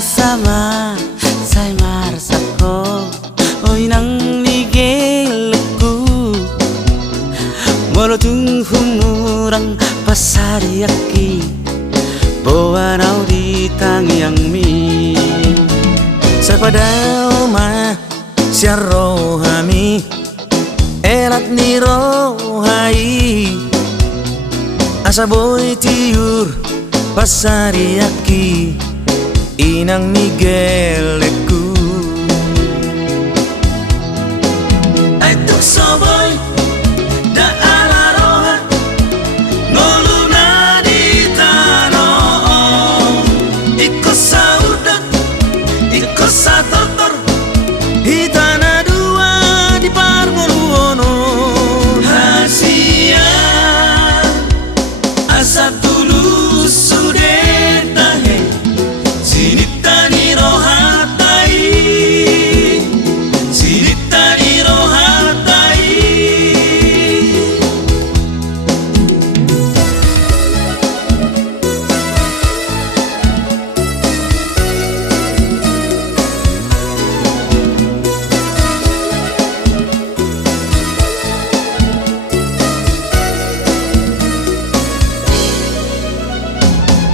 sama say marsako oy nang nigeleku molotung humurang pasariaki bawa nau di tangiang mi Sapadao ma siya rohami elat ni rohai asa boy tiur pasariaki inang migeleku ay tuksoboy da ala roha nolu na di tanong iko sa udak iko sa tortor hitana dua di parmoluono hasia asap tulus sudah tahe sinitani rohatai sinitani rohatai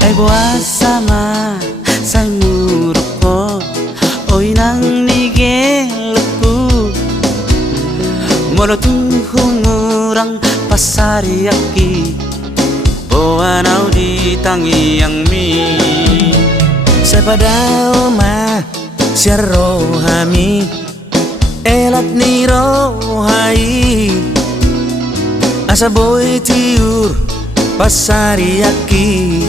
ay buas sama say muruko oy nang nigeleku molotung humurang pasariaki bawa nau di tangiang mi Sapadao ma siya rohami elat ni rohai asa boy tiur pasariaki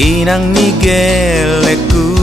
inang migeleku